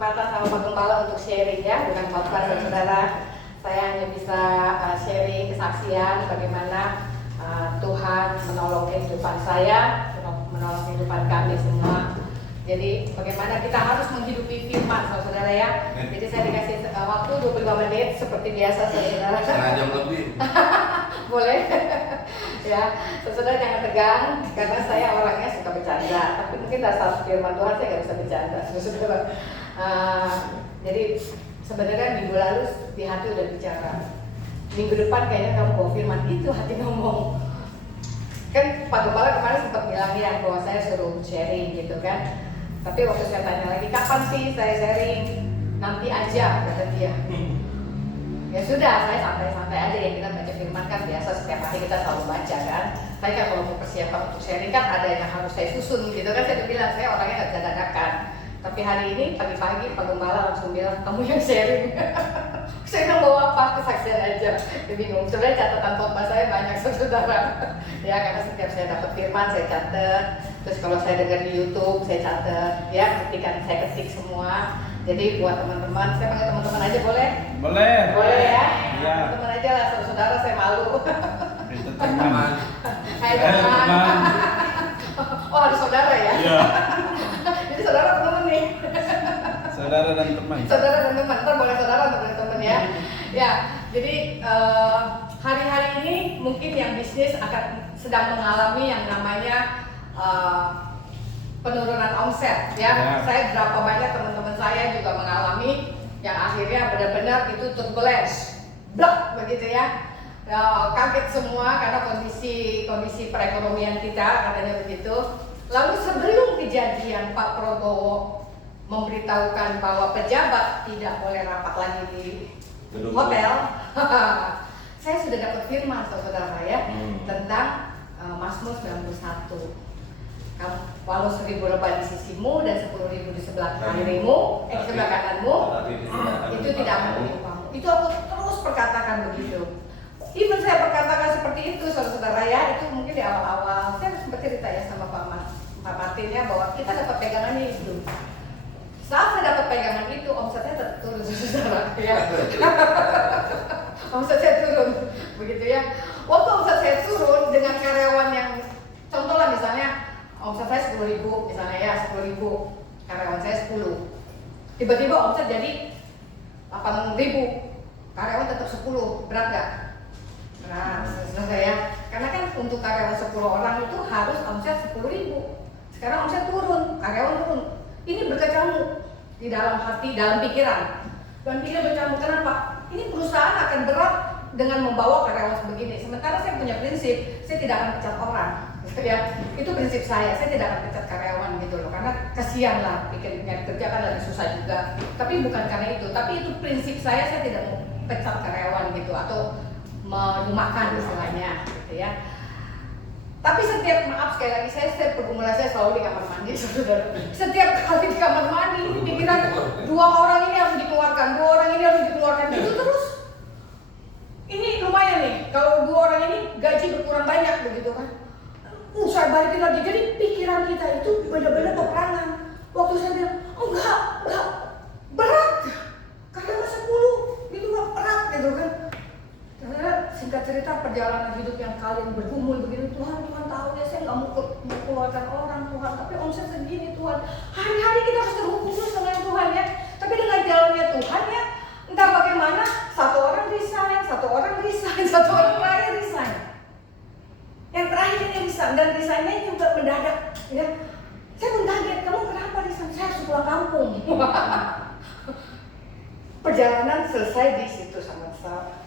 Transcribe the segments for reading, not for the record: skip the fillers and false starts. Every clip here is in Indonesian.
kesempatan sama Pak Gembala untuk sharing ya, bukan khotbah saudara. Saya hanya bisa sharing kesaksian bagaimana Tuhan menolong kehidupan saya, menolong kehidupan kami semua. Jadi bagaimana kita harus menghidupi firman saudara ya. Jadi saya dikasih waktu 25 menit seperti biasa saudara. Setengah jam lebih. Boleh ya, saudara jangan tegang karena saya orangnya suka bercanda, tapi mungkin dasar firman Tuhan saya nggak bisa bercanda saudara. Jadi sebenarnya minggu lalu di hati udah bicara, minggu depan kayaknya kamu bawa firman itu, hati ngomong. Kan Pak Gembala kemarin sempat bilang ya bahwa saya suruh sharing gitu kan, tapi waktu saya tanya lagi kapan sih saya sharing, nanti aja kata dia. Ya sudah, saya santai-santai aja ya, kita baca firman kan biasa setiap hari kita selalu baca kan. Tapi kan kalau mau persiapan untuk sharing kan ada yang harus saya susun gitu kan. Saya udah bilang saya orangnya nggak bisa dadakan. Tapi hari ini pagi-pagi Pak Gembala langsung bilang kamu yang sharing. Saya nggak bawa apa, kesaksian aja. Dia bingung. Sebenarnya catatan khotbah saya banyak saudara. Ya karena setiap saya dapat firman saya catat. Terus kalau saya dengar di YouTube saya catat. Ya ketikan saya ketik semua. Jadi buat teman-teman, saya panggil teman-teman aja boleh? Boleh. Boleh ya? Iya. Teman-teman aja lah, saudara saya malu. Itu teman. Hai teman. Oh ada saudara ya? Iya. Jadi saudara atau teman nih? Saudara dan teman. Saudara dan teman, ntar boleh saudara atau boleh teman ya? Ya, jadi hari-hari ini mungkin yang bisnis akan sedang mengalami yang namanya penurunan omset ya. Saya berapa banyak teman-teman saya juga mengalami yang akhirnya benar-benar itu turbulence, blok begitu ya. Kaget semua karena kondisi perekonomian kita katanya begitu. Lalu sebelum kejadian Pak Prabowo memberitahukan bahwa pejabat tidak boleh rapat lagi di hotel, saya sudah dapat firman saudara ya tentang Mazmur 91. Walau 1.000 lebah di sisimu dan 10.000 di sebelah kirimu, di sebelah kananmu, itu tidak akan menimpamu. Itu aku terus perkatakan begitu. Even saya perkatakan seperti itu, saudara-saudara ya, itu mungkin di awal-awal. Saya sempat cerita ya sama Pak Martin ya bahwa kita dapat pegangannya itu. Saat saya dapat pegangan itu, omsetnya turun, saudara ya. Omset saya turun, begitu ya. Waktu omset saya turun dengan karyawan yang, contoh lah misalnya, omset saya 10.000 misalnya ya, 10.000, karyawan saya 10. Tiba-tiba omset jadi 8.000, karyawan tetap 10, berat gak? Berat, selesai ya. Karena kan untuk karyawan 10 orang itu harus omset 10.000. Sekarang omset turun, karyawan turun. Ini berkecamuk di dalam hati, dalam pikiran. Dan tidak berkecamuk, kenapa? Ini perusahaan akan berat dengan membawa karyawan sebegini. Sementara saya punya prinsip, saya tidak akan pecat orang. Ya, itu prinsip saya tidak akan pecat karyawan gitu loh, karena kasihan lah, bikin nyari kerja kan lagi susah juga. Tapi bukan karena itu, tapi itu prinsip saya tidak mau pecat karyawan gitu atau menyumakan istilahnya gitu ya. Tapi setiap, maaf sekali lagi, setiap pergumulan saya selalu di kamar mandi saudara. Setiap kali di kamar mandi, pikiran 2 orang ini harus dikeluarkan, 2 orang ini harus dikeluarkan, gitu terus. Ini lumayan nih, kalau 2 orang ini gaji berkurang banyak begitu kan. Saya balikin lagi, jadi pikiran kita itu benar-benar peperangan. Waktu saya bilang, oh enggak, berat, karena 10, gitu enggak berat gitu kan. Karena singkat cerita perjalanan hidup yang kalian bergumul begitu, Tuhan tahu ya saya nggak mau keluarkan orang Tuhan, tapi omset segini Tuhan. Hari-hari kita harus terhubung terus dengan Tuhan ya. Tapi dengan jalannya Tuhan ya, entah bagaimana, satu orang resign, satu orang lain resign. Yang terakhir ini resign, dan resignnya juga mendadak ya. Saya pun kaget, kamu kenapa resign? Saya harus pulang kampung. Perjalanan selesai di situ sama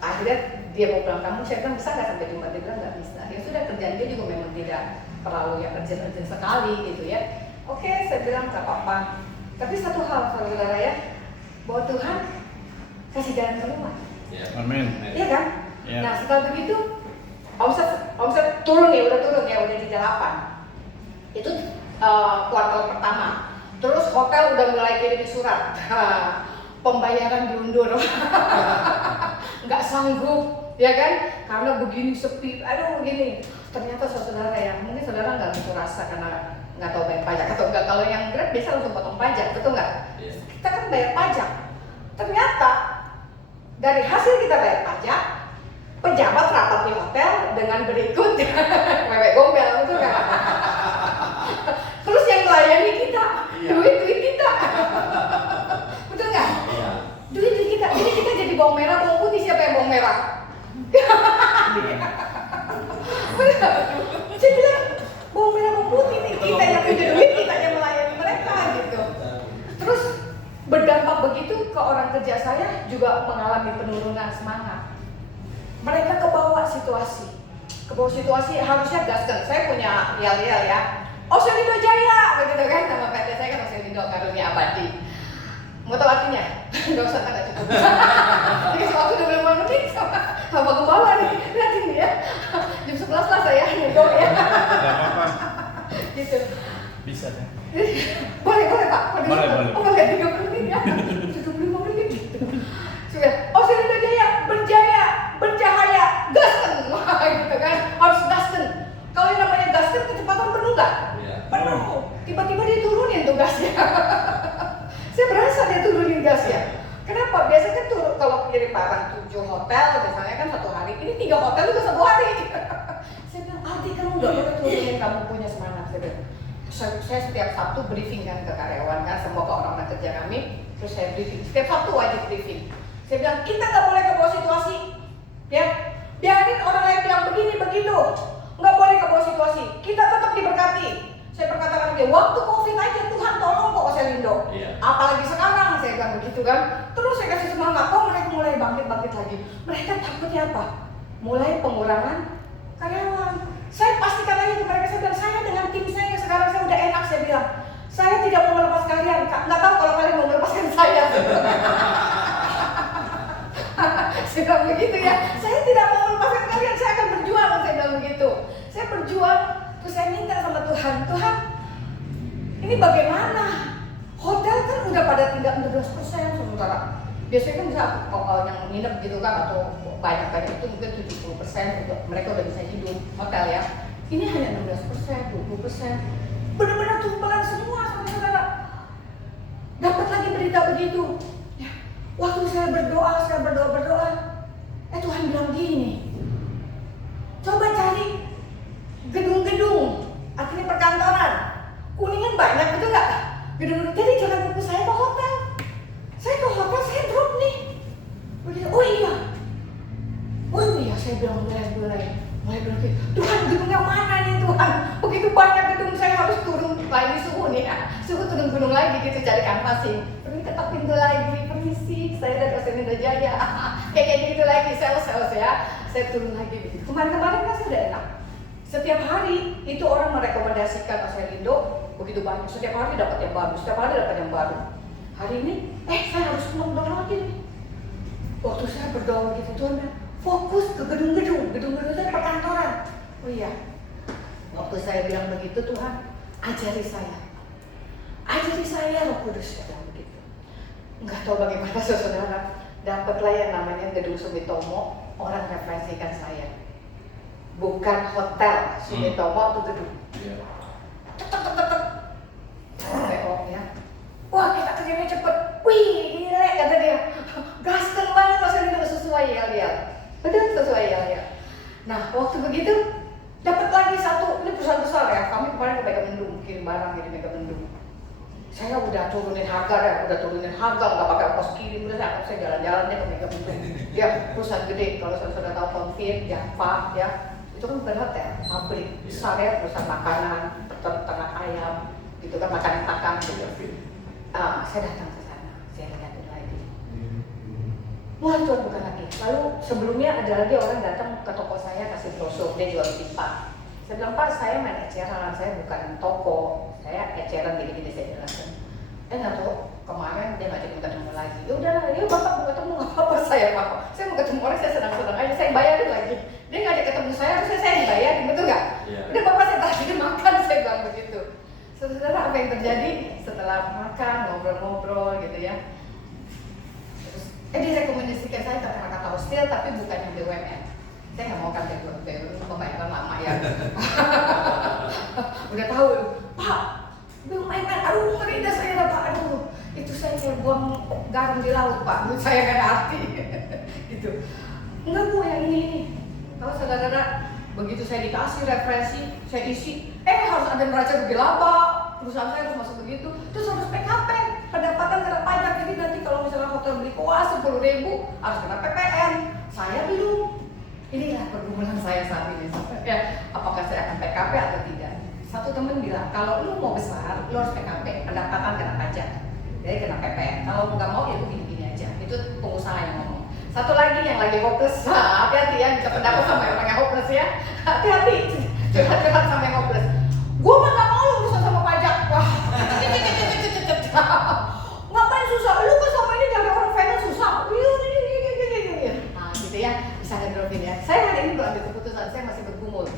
akhirnya dia mau pulang kampung. Saya bilang bisa nggak sampai Jumat? Dia bilang nggak bisa. Ya sudah, kerjaan dia juga memang tidak terlalu yang urgent sekali gitu ya. Oke, saya bilang nggak apa-apa. Tapi satu hal saudara ya, bahwa Tuhan kasih jalan keluar. Amin. Iya kan? Ya. Nah setelah begitu omset turun ya, udah di 8. Itu kuartal pertama. Terus hotel udah mulai kirim surat. Pembayaran diundur, nggak sanggup, ya kan? Karena begini sepi, aduh begini. Ternyata saudara ya, mungkin saudara nggak bisa rasa karena nggak tahu bayar pajak atau enggak. Kalau yang Grab biasa langsung potong pajak, betul nggak? Kita kan bayar pajak. Ternyata dari hasil kita bayar pajak, pejabat rapat di hotel dengan berikut mewek gombel, betul nggak? Terus yang melayani kita, duit kita, betul nggak? Duit kita, jadi kita jadi bawang merah, bawang putih, siapa yang bawang merah? Benar. Saya bilang bawang merah, bawang putih nih, kita yang punya duit, kita yang melayani mereka gitu. Terus berdampak begitu ke orang kerja saya juga mengalami penurunan semangat. Mereka kebawa situasi harusnya gaskan. Saya punya yel-yel ya. Oselindo Jaya, begitu kan, nama PT saya kan Oselindo Karunia Abadi. Mau tahu artinya? Nggak usah, nggak cukup. Ini waktu udah belum menit sama kepala nih, lihat ini ya. Jam 11 lah saya ngedong ya. Gak apa-apa. Gitu. Bisa kan? Boleh Pak. Boleh. Oh, nggak 30 menit ya. 75 menit gitu. Sudah. Oselindo Jaya, bercahaya, gasken. Wah, gitu kan. Harus gasken. Kalau yang namanya gasken, kecepatan penuh nggak? Penuh. Tiba-tiba dia turunin tuh gasnya. Saya berasa dia turunin gasnya. Kenapa? Biasanya kan turun kalau kirim barang 7 hotel misalnya kan 1 hari. Ini 3 hotel juga 1 hari. Saya bilang, Aldi kamu nggak boleh turunin, kamu punya semangat. Saya setiap Sabtu briefing kan ke karyawan kan, semua ke orang kerja kami. Terus saya briefing. Setiap Sabtu wajib briefing. Saya bilang kita nggak boleh ke bawah situasi. Ya, biarin orang lain bilang begini begitu. Nggak boleh ke bawah situasi. Kita tetap diberkati. Saya berkatakan dia, waktu COVID aja Tuhan tolong kok Oselindo. Apalagi sekarang saya bilang begitu kan. Terus saya kasih semangat, mereka mulai bangkit lagi. Mereka takutnya apa? Mulai pengurangan karyawan. Saya pastikan lagi ke mereka, saya bilang saya dengan tim saya sekarang saya udah enak, saya bilang saya tidak mau melepas kalian. Nggak tahu kalau kalian mau melepaskan saya. Saya bilang begitu ya. Saya tidak mau melepaskan kalian, saya akan berjuang. Saya bilang begitu. Saya berjuang. Terus saya minta sama Tuhan, ini bagaimana? Hotel kan udah pada tinggal 16%, sementara biasanya kan bisa yang nginep gitu kan atau banyak itu mungkin 70% untuk mereka udah bisa hidup hotel ya. Ini hanya 16%, 20%. Benar-benar tumpelan semua saudara. Dapat lagi berita begitu. Ya, waktu saya berdoa, Tuhan bilang gini, coba cari gedung-gedung, artinya perkantoran. Kuningan banyak betul nggak? Gedung-gedung. Jadi jangan fokus saya ke hotel. Saya ke hotel, saya drop nih. Oh iya, saya bilang mulai berpikir, Tuhan gedungnya mana nih Tuhan? Begitu banyak gedung, saya harus turun lagi suhu nih ya. Suhu turun gunung lagi gitu, cari canvassing. Pergi ketok pintu lagi, permisi, saya dari Oselindo Jaya. Kayak gitu lagi, sales ya. Saya turun lagi begitu. Kemarin-kemarin kan saya udah enak. Setiap hari itu orang merekomendasikan Oselindo begitu banyak. Setiap hari dapat yang baru. Hari ini, saya harus pulang lagi nih. Waktu saya berdoa gitu, Tuhan bilang, fokus ke gedung-gedung saya perkantoran. Oh iya, waktu saya bilang begitu, Tuhan ajari saya Roh Kudus, saya bilang begitu. Nggak tahu bagaimana saudara, dapatlah yang namanya gedung Sumitomo, orang referensikan saya. Bukan hotel Sumitomo itu gedung. Tekok ya. Wah, kita kerjanya cepet. Wih, gila kata dia. Gasken banget Oselindo, sesuai ya. Betul sesuai ya. Nah, waktu begitu dapat lagi satu, ini perusahaan besar ya. Kami kemarin ke Megamendung, kirim barang di Megamendung. Saya udah turunin harga, nggak pakai ongkos kirim, udah saya jalan-jalan deh ke Megamendung. Ya, perusahaan gede. Kalau sudah tahu Konfit, Java, ya. Itu kan bukan hotel, pabrik besar ya, perusahaan makanan, peternak ayam, gitu kan, makan gitu. Saya datang ke sana, saya lihatin lagi. Wah, Tuhan bukan lagi. Lalu sebelumnya ada lagi orang datang ke toko saya kasih brosur, dia jual pipa. Saya bilang, Pak, saya main eceran, saya bukan toko, saya eceran gini-gini saya jelaskan. Nggak tahu, kemarin dia ngajak ketemu lagi. Ya udahlah, ya Bapak mau ketemu nggak apa-apa, saya mau ketemu orang, saya senang-senang aja, saya bayarin lagi. Dia ngajak ketemu saya, harusnya saya dibayarin, betul nggak? Yeah. Udah Bapak saya terakhir makan, saya bilang begitu. Saudara, apa yang terjadi setelah makan, ngobrol-ngobrol gitu ya. Terus, direkomendasikan saya ke Krakatau Steel, tapi bukan yang BUMN. Saya nggak mau kan BUMN, pembayaran lama ya. Udah tahu, Pak, BUMN, aduh ngeri dah saya Pak, aduh. Itu saya kayak buang garam di laut Pak, menurut saya gak ada arti. Gitu. Enggak Bu, yang ini. Kalau saudara-saudara, begitu saya dikasih referensi, saya isi, harus ada neraca bagi laba, perusahaan saya harus masuk begitu, terus harus PKP, pendapatan kena pajak, jadi nanti kalau misalnya hotel beli kuas 10.000 harus kena PPN. Saya belum. Inilah pergumulan saya saat ini. Ya, apakah saya akan PKP atau tidak? Satu teman bilang, kalau lu mau besar, lu harus PKP, pendapatan kena pajak, jadi kena PPN. Kalau nggak mau ya itu gini-gini aja. Itu pengusaha yang ngomong. Satu lagi yang lagi hopeless, hati-hati ya, bisa pendapat sama orang yang hopeless ya. Hati-hati, curhat-curhat sama yang hopeless. Gue mah nggak mau urusan sama pajak. Wah, ngapain susah? Lu kan sama ini dari orang finance susah. Nah gitu ya, bisa ngedropin ya. Saya hari ini belum ambil keputusan, saya masih bergumul.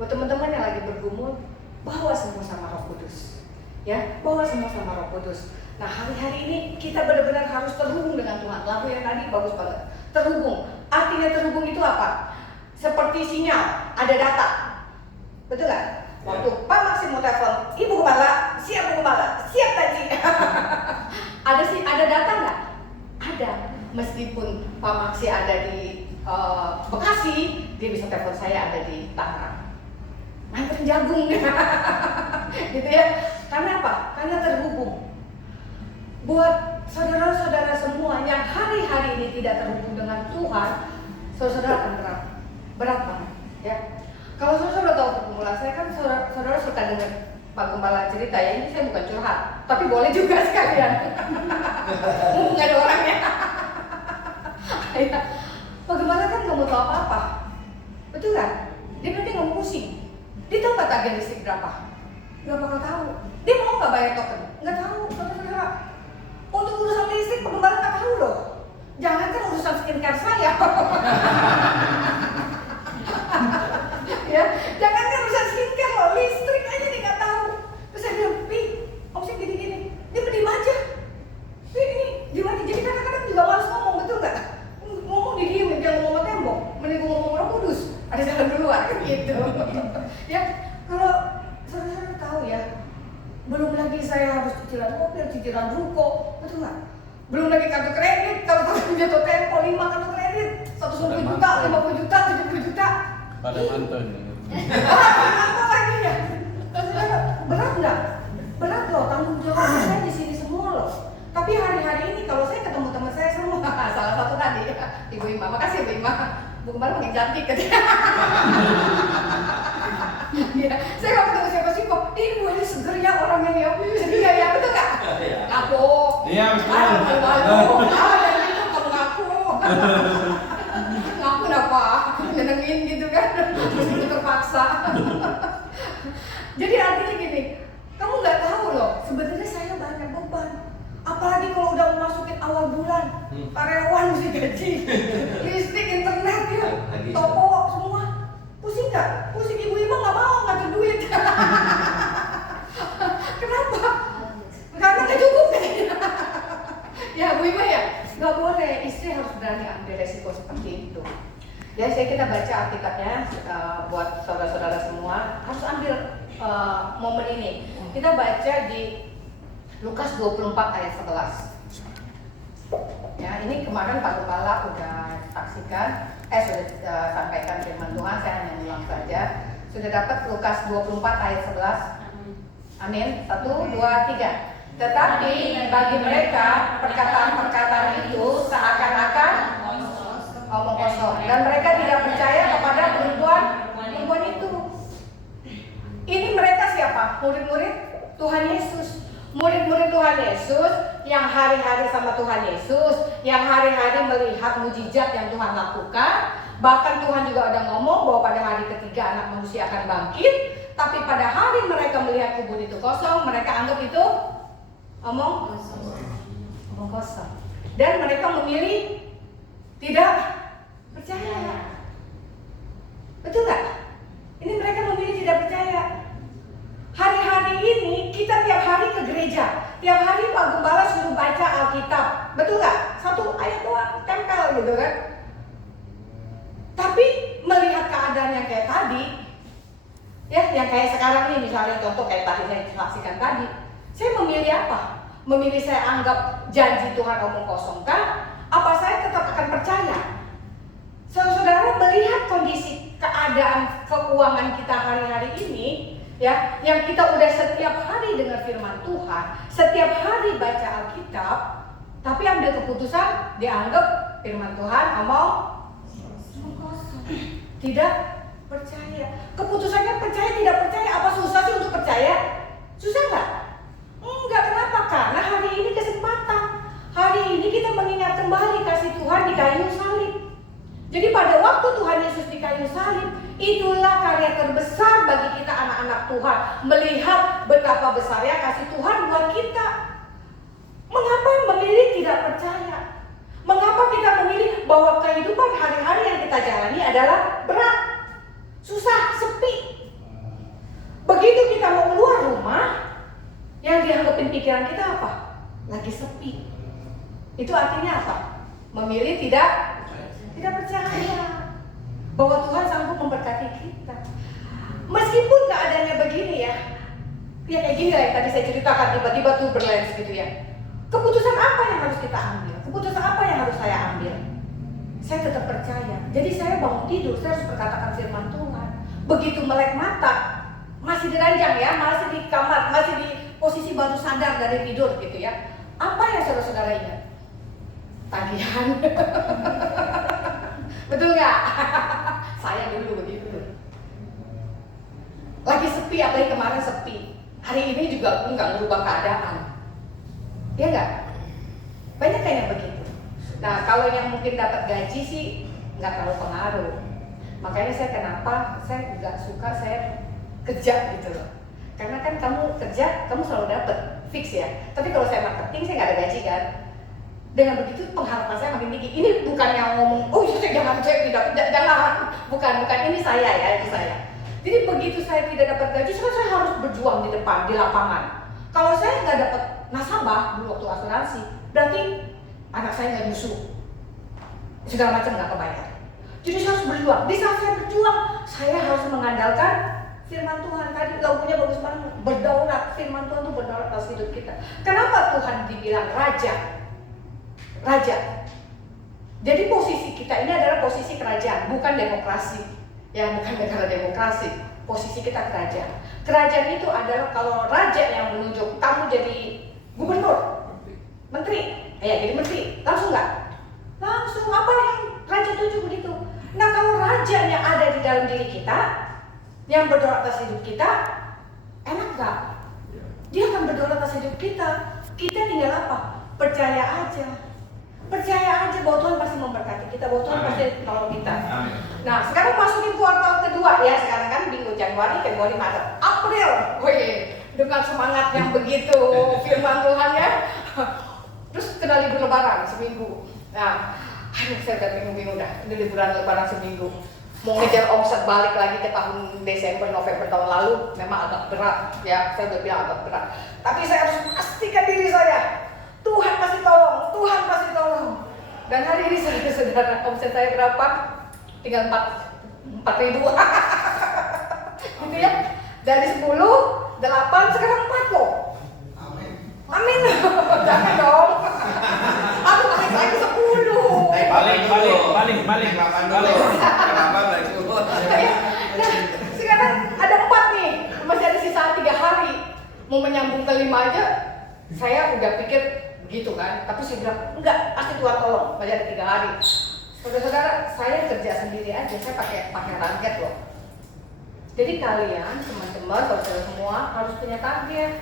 Buat teman-teman yang lagi bergumul, bawa semua sama Roh Kudus. Ya, bawa semua sama Roh Kudus. Nah hari-hari ini kita benar-benar harus terhubung dengan Tuhan. Lagu yang tadi bagus banget. Terhubung. Artinya terhubung itu apa? Seperti sinyal, ada data. Betul nggak? Waktu Pak Maksim mau telepon, Ibu Gembala, siap Bu Gembala, siap tadi. Ada data nggak? Ada. Meskipun Pak Maksi ada di Bekasi, dia bisa telepon saya ada di Tangerang. Nganterin jagung. Gitu ya. Karena apa? Karena terhubung. Buat saudara-saudara semua yang hari-hari ini tidak terhubung dengan Tuhan, saudara akan berat banget ya. Kalau saudara tahu pergumulan saya kan saudara suka dengar Pak Gembala cerita ya, ini saya bukan curhat, tapi boleh juga sekalian. Mumpung ada orangnya. Ya. Pak Gembala kan nggak mau tahu apa-apa, betul kan? Dia bilang dia nggak mau pusing. Dia tahu nggak tagihan listrik berapa? Nggak bakal tahu. Dia mau nggak bayar token? Nggak tahu, saudara-saudara. Untuk urusan listrik Pak Gembala nggak tahu loh. Jangan kan urusan skincare saya. Ya, jangan kan urusan skincare loh, listrik aja dia nggak tahu. Terus saya bilang, Pi, omset gini-gini, dia berdiem aja. Pi, ini diem aja. Jadi kadang-kadang juga malas ngomong, betul nggak? Ngomong didiemin, jangan ngomong tembok. Mending ngomong Roh Kudus, ada jalan duluan kan gitu. Ya, kalau saudara-saudara tahu ya, belum lagi saya harus cicilan mobil, cicilan ruko, betul nggak? Belum lagi kartu kredit, kalau jatuh tempo 5 kartu kredit, 110 juta, 50 juta, 70 juta. Pada mantan. Apa lagi ya? Berat nggak? Berat loh, tanggung jawab saya di sini semua loh. Tapi hari-hari ini kalau saya ketemu teman saya semua, salah satu tadi, Ibu Ima, makasih Ibu Ima, Bu Gembala makin cantik katanya. Ya, saya nggak ketemu siapa-siapa. Ibu ini seger ya orangnya ya, seger ya, betul nggak? Ngaku. Iya betul. Malu, dan itu kamu ngaku. Ngaku apa? Nyenengin gitu kan? Terus terpaksa. Jadi artinya gini, kamu nggak tahu loh. Sebenarnya saya banyak beban. Apalagi kalau udah memasukin awal bulan, karyawan mesti gaji, listrik, internet ya, toko semua. Pusing nggak? Pusing. Ibu Ima nggak mau ngatur duit. Kenapa? Karena nggak cukup kayaknya. Ya Bu Ima ya, nggak boleh. Istri harus berani ambil resiko seperti itu. Ya, kita baca Alkitabnya buat saudara-saudara semua harus ambil momen ini. Kita baca di Lukas 24 ayat 11. Ya, ini kemarin Pak Gembala udah saksikan, sudah sampaikan firman Tuhan, saya hanya ulang saja. Sudah dapat Lukas 24 ayat 11. Amin. 1, 2, 3. Tetapi bagi mereka perkataan-perkataan itu seakan-akan omong kosong, dan mereka tidak percaya kepada perempuan itu. Ini mereka siapa? Murid-murid Tuhan Yesus. Murid-murid Tuhan Yesus yang hari-hari sama Tuhan Yesus, yang hari-hari melihat mujizat yang Tuhan lakukan. Bahkan Tuhan juga ada ngomong bahwa pada hari ketiga anak manusia akan bangkit. Tapi pada hari mereka melihat kubur itu kosong, mereka anggap itu omong kosong. Dan mereka memilih tidak percaya. Betul nggak? Ini mereka memilih tidak percaya. Hari-hari ini kita tiap hari ke gereja, tiap hari Pak Gembala suruh baca Alkitab, betul nggak? 1 ayat doang, tempel gitu kan? Tapi melihat keadaan yang kayak tadi, ya, yang kayak sekarang nih, misalnya contoh kayak tadi saya saksikan tadi, saya memilih apa? memilih saya anggap janji Tuhan omong kosong kah? Apa saya tetap akan percaya? Saudara melihat kondisi keadaan keuangan kita hari-hari ini, ya, yang kita udah setiap hari dengar firman Tuhan, setiap hari baca Alkitab, tapi ambil keputusan dianggap firman Tuhan omong kosong, tidak percaya. Keputusannya percaya tidak percaya. Apa susah sih untuk percaya? Susah nggak? Enggak. Kenapa? Karena hari ini kesempatan. Hari ini kita mengingat kembali kasih Tuhan di kayu salib. Jadi pada waktu Tuhan Yesus di kayu salib, itulah karya terbesar bagi kita anak-anak Tuhan, melihat betapa besarnya kasih Tuhan buat kita. Mengapa memilih tidak percaya? Mengapa kita memilih bahwa kehidupan hari-hari yang kita jalani adalah berat, susah, sepi? Begitu kita mau keluar rumah, yang dianggapin pikiran kita apa? Lagi sepi. Itu artinya apa? Memilih tidak percaya bahwa Tuhan sanggup memberkati kita. Meskipun keadaannya begini ya kayak gini lah yang tadi saya ceritakan, tiba-tiba tuh berlens gitu ya. Keputusan apa yang harus kita ambil? Keputusan apa yang harus saya ambil? Saya tetap percaya. Jadi saya bangun tidur, saya harus perkatakan firman Tuhan. Begitu melek mata, masih di ranjang ya, masih di kamar, masih di posisi baru sadar dari tidur gitu ya. Apa yang saudara-saudara ingat? Tagihan. Betul nggak? Saya dulu begitu. Lagi sepi, apalagi kemarin sepi. Hari ini juga aku nggak merubah keadaan. Ya nggak? Banyak kayak yang begitu. Nah, kalau yang mungkin dapat gaji sih nggak terlalu pengaruh. Makanya saya kenapa saya nggak suka saya kerja gitu loh. Karena kan kamu kerja, kamu selalu dapat fix ya. Tapi kalau saya marketing, saya nggak ada gaji kan. Dengan begitu pengharapan saya makin tinggi. Ini bukan yang ngomong, oh saya jangan, saya jangan. Bukan ini saya ya, itu saya. Jadi begitu saya tidak dapat gaji, saya harus berjuang di depan, di lapangan. Kalau saya nggak dapat nasabah dulu waktu asuransi, berarti anak saya nggak nyusu, segala macam nggak kebayar. Jadi saya harus berjuang. Di saat saya berjuang, saya harus mengandalkan firman Tuhan. Tadi lagunya bagus banget, berdaulat. Firman Tuhan itu berdaulat atas hidup kita. Kenapa Tuhan dibilang raja? Raja. Jadi posisi kita ini adalah posisi kerajaan, bukan demokrasi. Ya, bukan negara demokrasi. Posisi kita kerajaan. Kerajaan itu adalah kalau raja yang menunjuk kamu jadi gubernur, menteri, ya jadi menteri, langsung nggak? Langsung. Apa yang raja tunjuk begitu? Nah, kalau raja yang ada di dalam diri kita, yang berdaulat atas hidup kita, enak nggak? Dia akan berdaulat atas hidup kita. Kita tinggal apa? Percaya aja. Percaya aja bahwa Tuhan pasti memberkati kita, bahwa Tuhan pasti menolong kita. Nah, sekarang masukin kuartal kedua ya. Sekarang kan minggu Januari, Februari, Maret, April. Wih, dengan semangat yang begitu firman Tuhan ya. Terus kena libur lebaran seminggu. Nah, saya udah bingung dah. Ini liburan lebaran seminggu. Mau ngejar omset balik lagi ke tahun Desember, November tahun lalu memang agak berat ya. Saya udah bilang agak berat. Tapi saya harus pastikan diri saya. Tuhan pasti tolong, Tuhan pasti tolong. Dan hari ini saudara-saudara, omset saya berapa? Tinggal 4 ribu. Gitu ya. Dari 10, 8, sekarang 4 loh. Amin. Amin. Jangan dong. Aku naik lagi 10. Balik. Kenapa balik dulu? Nah, sekarang ada 4 nih. Masih ada sisa 3 hari. Mau menyambung ke 5 aja. Saya udah pikir begitu kan, tapi saya bilang enggak, pasti Tuhan tolong. Masih ada 3 hari. Saudara-saudara, saya kerja sendiri aja, saya pakai target loh. Jadi kalian, teman-teman, saudara semua harus punya target.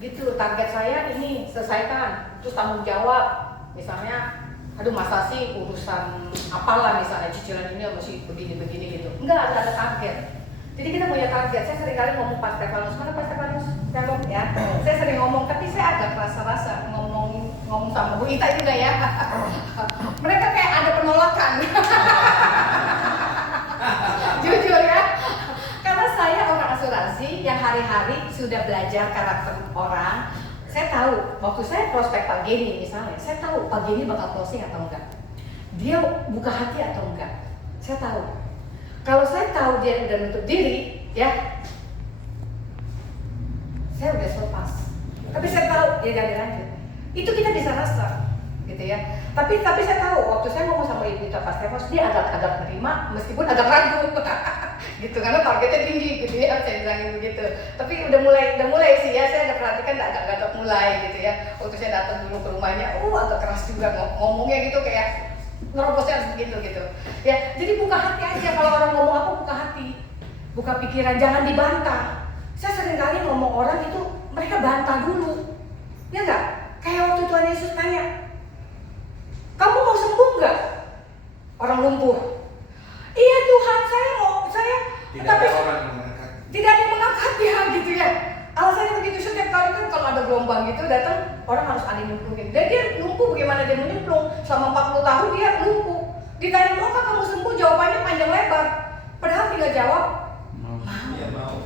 Gitu, target saya ini selesaikan, terus tanggung jawab. Misalnya, aduh masa sih urusan apalah misalnya cicilan ini masih begini-begini gitu. Enggak, ada target. Jadi kita punya target. Saya sering kali ngomong Pak Stefanus, mana Pak Stefanus? Shalom ya. Saya sering ngomong, tapi saya agak rasa-rasa ngomong sama Bu Ita juga ya. Mereka kayak ada penolakan. Jujur ya. Karena saya orang asuransi yang hari-hari sudah belajar karakter orang. Saya tahu, waktu saya prospek Pak Geni misalnya, saya tahu Pak Geni bakal closing atau enggak. Dia buka hati atau enggak. Saya tahu. Kalau saya tahu dia udah nutup diri, ya, saya udah selepas. Tapi saya tahu dia jangan lanjut. Itu kita bisa rasa, gitu ya. Tapi saya tahu waktu saya ngomong sama ibu itu Pak Stefan, dia agak terima meskipun agak ragu, gitu karena targetnya tinggi, gitu ya. Saya bilangin begitu. Tapi udah mulai sih ya. Saya ada perhatikan agak mulai, gitu ya. Waktu saya datang dulu ke rumahnya, agak keras juga ngomongnya gitu kayak ngerobosnya harus begitu gitu. Ya, jadi buka hati aja kalau orang ngomong apa buka hati, buka pikiran, jangan dibantah. Saya sering kali ngomong orang itu mereka bantah dulu, ya nggak? Kayak waktu Tuhan Yesus tanya, kamu mau sembuh nggak? Orang lumpuh. Iya Tuhan, saya. Tidak Tapi ada orang yang mengangkat. tidak ada yang mengangkat ya, gitu ya. Alasannya begitu, setiap kali kan kalau ada gelombang gitu datang orang harus ada yang nyemplungin. Dan dia lumpuh, bagaimana dia mau nyemplung? Selama 40 tahun dia lumpuh. Ditanya maukah kamu sembuh? Jawabannya panjang lebar. Padahal tinggal jawab Iya mau.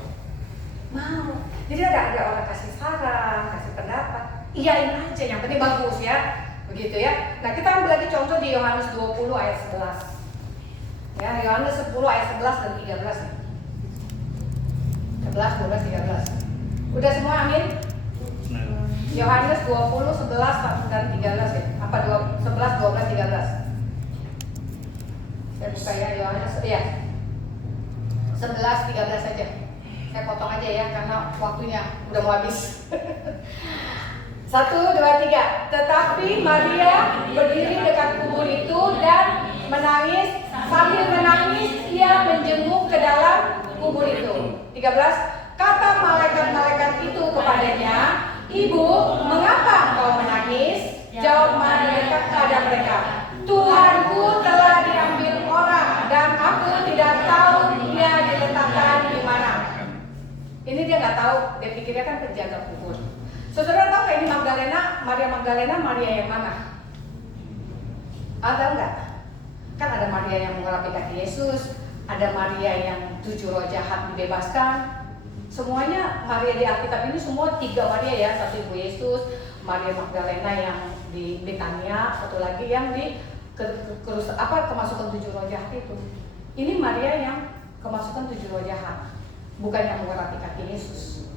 mau. Jadi ada orang kasih saran, kasih pendapat, iyain aja, yang penting bagus ya, begitu ya. Nah kita ambil lagi contoh di Yohanes 20 ayat 11. Ya, Yohanes 10 ayat 11 dan 13 nih. 11, 12, 13. Udah semua, amin? Yohanes 20, 11 dan 13 ya. Apa 11, 12, 13. Saya buka ya Yohanes, ya 11, 13 saja. Saya potong aja ya karena waktunya udah mau habis. 1, 2, 3. Tetapi Maria berdiri dekat kubur itu dan menangis. Sambil menangis ia menjenguk ke dalam kubur itu. 13. Kata malaikat-malaikat itu kepadanya, Ibu, mengapa engkau menangis? Jawab malaikat kepada mereka, Tuhanku telah diambil orang dan aku tidak tahu dia diletakkan di mana. Ini dia nggak tahu, dia pikirnya kan penjaga kubur. Saudara tahu nggak ini Maria Magdalena, Maria yang mana? Tahu nggak? Kan ada Maria yang mengurapi kaki Yesus, ada Maria yang 7 roh jahat dibebaskan. Semuanya Maria di Alkitab ini semua 3 Maria ya, satu Ibu Yesus, Maria Magdalena yang di Betania, satu lagi yang di kemasukan 7 roh jahat itu. Ini Maria yang kemasukan 7 roh jahat, bukan yang mengurapi kaki Yesus.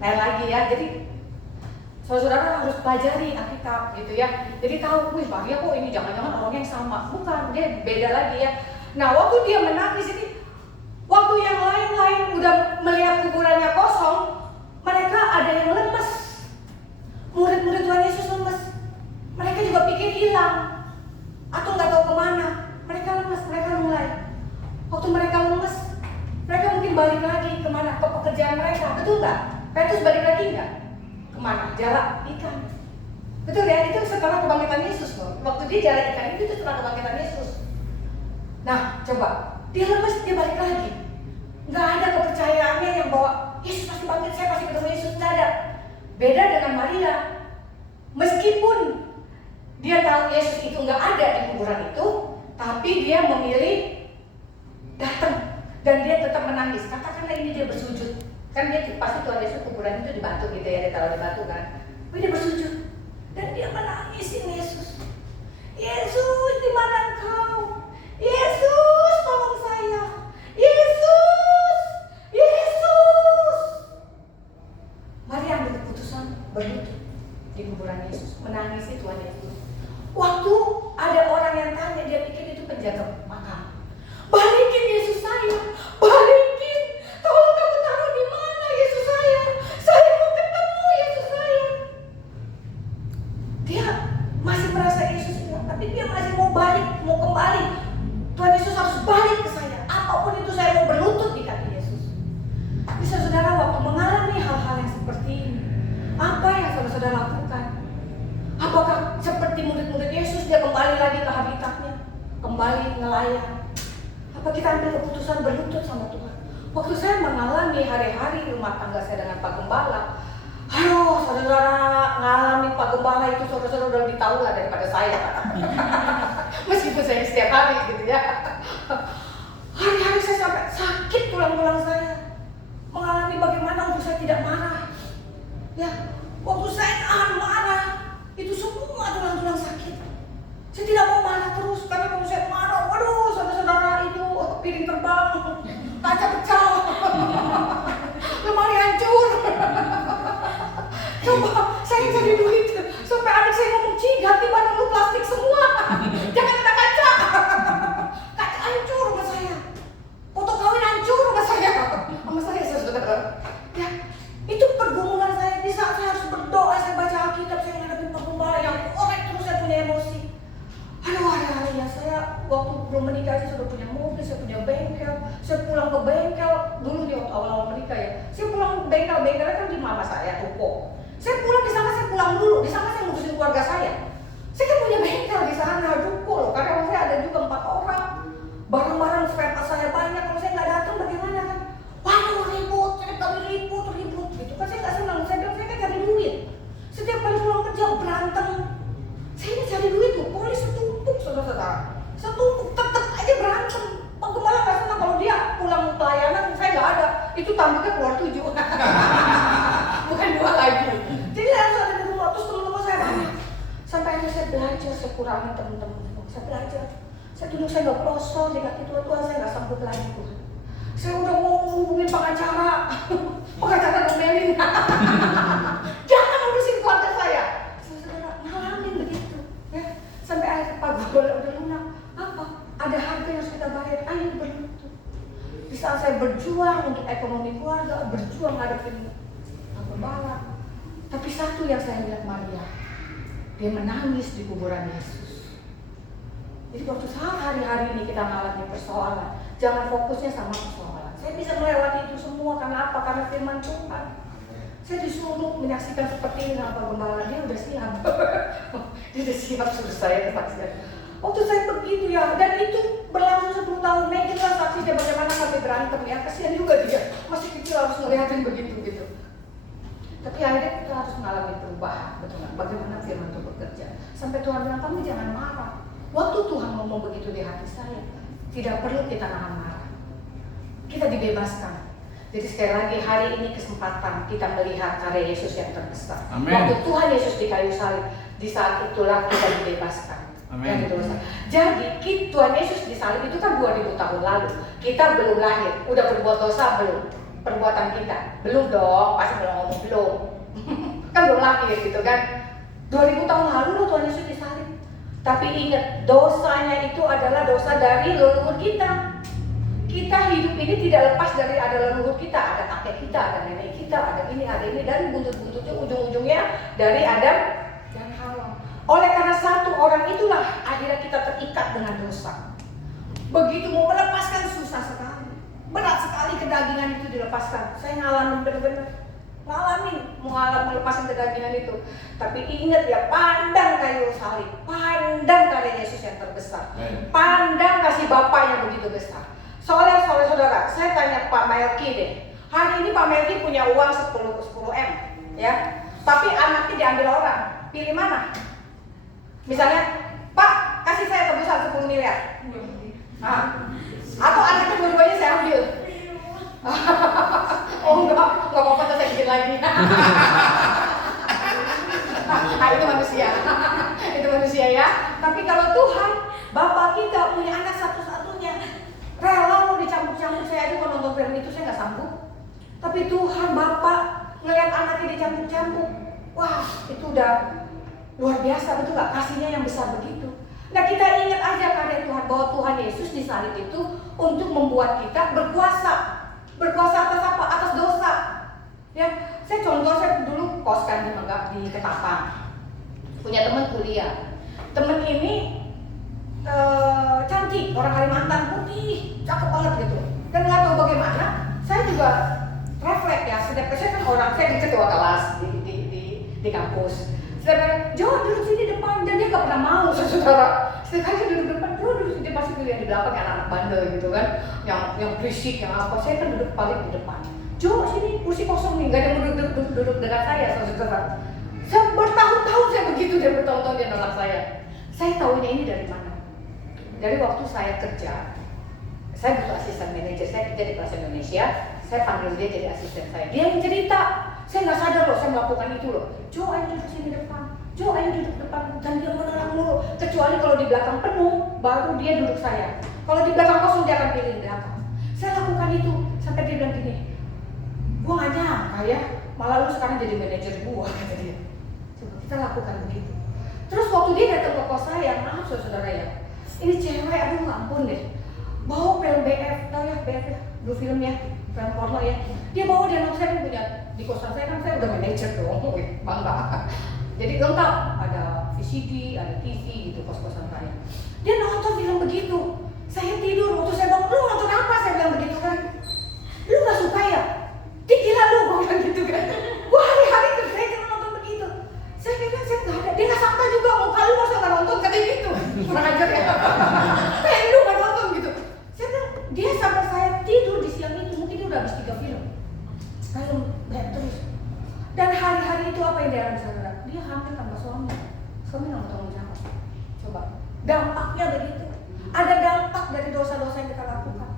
Lain lagi ya, jadi saudara harus pelajari Alkitab gitu ya. Jadi tahu, wih Maria kok ini jangan-jangan orangnya yang sama. Bukan, dia beda lagi ya. Nah waktu dia menangis ini, waktu yang lain-lain udah melihat kuburannya kosong, mereka ada yang lemes. Murid-murid Tuhan Yesus lemes. Mereka juga pikir hilang atau nggak tahu kemana. Mereka lemes, mereka mulai. Waktu mereka lemes, mereka mungkin balik lagi kemana? Ke pekerjaan mereka, betul nggak? Petrus balik lagi nggak? Kemana? Jala ikan. Betul ya? Itu setelah kebangkitan Yesus loh. Waktu dia jala ikan itu setelah kebangkitan Yesus. Nah, coba dia lemes, dia balik lagi. Nggak ada kepercayaannya yang bahwa Yesus pasti bangkit, saya pasti ketemu Yesus. Nggak ada. Beda dengan Maria. Meskipun dia tahu Yesus itu nggak ada di kuburan itu, tapi dia memilih datang dan dia tetap menangis. Katakanlah ini dia bersujud. Kan dia pasti Tuhan Yesus kuburan itu dibantu gitu ya, ditaruh di batu kan. Tapi dia bersujud dan dia menangisin Yesus. Yesus, di mana engkau? Yesus, tolong saya. Yesus, Yesus. Mari ambil keputusan berlutut di kuburan Yesus, menangisi Tuhan Yesus. Waktu ada orang yang tanya, dia pikir itu penjaga makam. Balikin Yesus saya, balikin. Tolong kamu taruh di mana Yesus saya? Saya mau ketemu Yesus saya. Dia masih merasa Yesus hilang, tapi dia masih mau balik, mau kembali. Tuhan Yesus harus balik ke saya. Apapun itu saya mau berlutut di kaki Yesus. Bisa saudara waktu mengalami hal-hal yang seperti ini, apa yang saudara lakukan? Apakah seperti murid-murid Yesus dia kembali lagi ke habitatnya, kembali nelayan? Apa kita ambil keputusan berlutut sama Tuhan? Waktu saya mengalami hari-hari rumah tangga saya dengan Pak Gembala, ayo saudara ngalami Pak Gembala itu saudara-saudara udah lebih tahu lah daripada saya. Meskipun saya setiap hari gitu ya. Hari-hari saya sampai sakit tulang-tulang saya. Mengalami bagaimana untuk saya tidak marah. Ya, waktu saya nahan marah, itu semua tulang-tulang sakit. Saya tidak mau marah terus, karena kalau saya marah, waduh saudara-saudara itu piring terbang, kaca pecah, lemari hancur. Coba waktu belum menikah saya sudah punya mobil, saya punya bengkel. Saya pulang ke bengkel dulu di awal-awal menikah ya. Saya pulang ke bengkelnya kan di mama saya, toko. Saya pulang di sana, saya pulang dulu. Di sana saya ngurusin keluarga saya. Saya kan punya bengkel di sana, toko loh. Karena saya ada juga 4 orang. Barang-barang spare part saya banyak. Kalau saya nggak datang bagaimana kan? Waduh ribut, ribut gitu kan. Saya nggak senang. Saya bilang saya kan cari duit. Setiap kali pulang kerja berantem. Saya ini cari duit tuh, polis setumpuk saudara-saudara. Setumpuk, tetap aja berantem. Penggembala nggak senang kalau dia pulang pelayanan, saya nggak ada. Itu tampaknya keluar 7. Bukan 2 lagi. Jadi harus ada di rumah, terus teman-teman saya banyak. Sampai akhirnya saya belajar, saya kurangi teman-teman. Saya belajar. Saya dulu saya nggak pelosor di kaki tua-tua, saya nggak sanggup lagi tuh. Saya udah mau hubungin pengacara. Pengacara ngomelin. Jangan urusin keluarga saya. Saudara ngalamin begitu. Ya. Sampai akhirnya Pak Gubernur udah lunak. Apa? Ada harga yang harus kita bayar. Ayo berlutut. Di saat saya berjuang untuk ekonomi keluarga, berjuang ngadepin gembala. Tapi satu yang saya lihat Maria, dia menangis di kuburan Yesus. Jadi waktu saat hari-hari ini kita mengalami persoalan, jangan fokusnya sama persoalan. Saya bisa melewati itu semua karena apa? Karena firman Tuhan. Saya disuruh menyaksikan seperti ini sama Pak Gembala, dia udah siap. Dia udah siap suruh saya kesaksian. Waktu saya begitu ya, dan itu berlangsung 10 tahun. Megan kan saksi dia bagaimana sampai berantem ya, kasihan juga dia. Masih kecil harus ngeliatin begitu gitu. Tapi akhirnya kita harus mengalami perubahan, betul kan? Bagaimana firman itu bekerja. Sampai Tuhan bilang, kamu jangan marah. Waktu Tuhan ngomong begitu di hati saya, tidak perlu kita nahan marah. Kita dibebaskan. Jadi sekali lagi hari ini kesempatan kita melihat karya Yesus yang terbesar. Amen. Waktu Tuhan Yesus di kayu salib, di saat itulah kita dibebaskan. Amen. Jadi Tuhan Yesus di salib itu kan 2000 tahun lalu. Kita belum lahir, udah berbuat dosa belum? Perbuatan kita belum dong, pasti belum ngomong belum. Kan belum lahir gitu kan. 2000 tahun lalu loh Tuhan Yesus di salib. Tapi ingat, dosanya itu adalah dosa dari leluhur kita. Kita hidup ini tidak lepas dari ada leluhur kita, ada kakek kita, ada nenek kita, ada ini, dan buntut-buntutnya ujung-ujungnya dari Adam dan Hawa. Oleh karena satu orang itulah akhirnya kita terikat dengan dosa. Begitu mau melepaskan susah sekali, berat sekali kedagingan itu dilepaskan. Saya ngalamin benar-benar. Melepaskan kedagingan itu. Tapi ingat ya, pandang kayu salib, pandang karya Yesus yang terbesar, pandang kasih Bapa yang begitu besar. Soalnya saudara, saya tanya Pak Melki deh. Hari ini Pak Melki punya uang 10 M, ya. Tapi anaknya diambil orang. Pilih mana? Misalnya, Pak, kasih saya tebusan 10 miliar. Nah, atau anaknya dua-duanya saya ambil. Oh enggak apa-apa tuh saya bikin lagi. Nah, itu manusia ya. Tapi kalau Tuhan, Bapa kita punya anak satu-satunya, rela lo dicampur-campur. Saya aja kalau nonton film itu saya nggak sanggup. Tapi Tuhan Bapa ngelihat anaknya dicampur-campur, wah itu udah luar biasa, betul nggak? Kasihnya yang besar begitu. Nah kita ingat aja karya Tuhan bahwa Tuhan Yesus di salib itu untuk membuat kita berkuasa. Berkuasa atas apa? Atas dosa. Ya, saya dulu kos kan di Ketapang. Punya teman kuliah. Teman ini cantik, orang Kalimantan, putih, cakep banget gitu. Dan nggak tahu bagaimana, saya juga refleks ya. Sedangkan saya kan saya di ketua kelas di kampus. Sedangkan Jo duduk sini depan, dan dia nggak pernah mau, saudara. Sedangkan saya duduk depan, dia pasti kuliah di belakang kayak anak bandel gitu kan, yang berisik, yang apa. Saya kan duduk paling di depan. Jo sini kursi kosong nih, nggak ada yang duduk dekat saya, saudara. Saya bertahun-tahun saya begitu, dia bertahun-tahun dia nolak saya. Saya tahunya ini dari mana? Dari waktu saya kerja, saya butuh asisten manajer, saya kerja di Plaza Indonesia, saya panggil dia jadi asisten saya. Dia yang cerita, saya nggak sadar loh, saya melakukan itu loh. Jo ayo duduk sini depan, Jo ayo duduk depan, dan dia menolak mulu. Kecuali kalau di belakang penuh, baru dia duduk saya. Kalau di belakang kosong dia akan pilih di belakang. Saya lakukan itu sampai dia bilang gini, gua nggak nyangka ya, malah lu sekarang jadi manajer gua, kata dia. Coba kita lakukan begitu. Terus waktu dia datang ke kos saya, maaf saudara ya, ini cewek, aduh ampun deh, bawa film BF, tau ya BF ya, dulu filmnya, film porno ya. Dia bawa, dia saya kan punya di kosan saya kan, saya udah manajer dong, bangga. Jadi lengkap, ada VCD, ada TV gitu kos-kosan saya. Dia nonton film begitu. Saya tidur, waktu saya bangun, lu nonton apa? Saya bilang begitu kan. Lu gak suka ya? Dia gila lu, gue bilang gitu kan. Gua hari-hari kerja cuma nonton begitu. Saya bilang, saya gak ada. Dia gak sangka juga, muka lu masa gak nonton, katanya gitu. Kurang ajar ya. Kayak lu gak nonton gitu. Saya bilang, dia sampai saya tidur di siang itu, mungkin dia udah habis 3 film. Lalu kayak terus. Dan hari-hari itu apa yang dia alami saudara? Dia hamil tanpa suami. Suami gak mau tanggung jawab. Coba. Dampaknya begitu. Ada dampak dari dosa-dosa yang kita lakukan.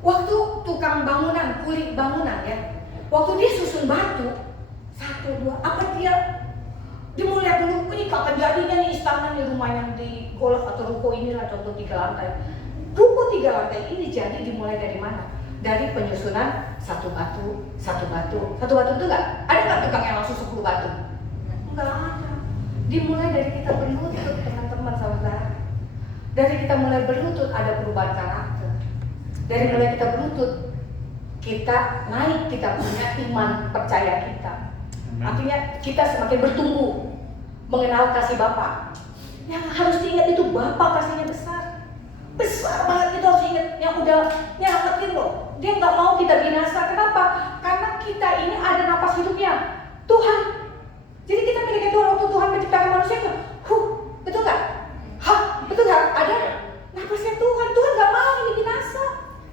Waktu tukang bangunan, kuli bangunan ya. Waktu dia susun batu, 1, 2, apa dia mulai lihat dulu, ini kapan jadinya nih istana nih rumah yang di golf atau ruko inilah contoh 3 lantai. Ruko 3 lantai ini jadi dimulai dari mana? Dari penyusunan satu batu itu enggak? Ada nggak tukang yang langsung 10 batu? Enggak ada. Dimulai dari kita berlutut teman-teman saudara. Dari kita mulai berlutut ada perubahan karakter. Dari mulai kita berlutut kita naik, kita punya iman percaya kita. Artinya kita semakin bertumbuh mengenal kasih Bapa. Yang harus diingat itu Bapa kasihnya besar. Besar banget itu harus ingat. Yang udah nyelamatin loh. Dia nggak mau kita binasa. Kenapa? Karena kita ini ada napas hidupnya Tuhan. Jadi kita miliki Tuhan. Waktu Tuhan menciptakan manusia itu, betul nggak? Betul nggak? Ada napasnya Tuhan. Tuhan nggak mau ini binasa.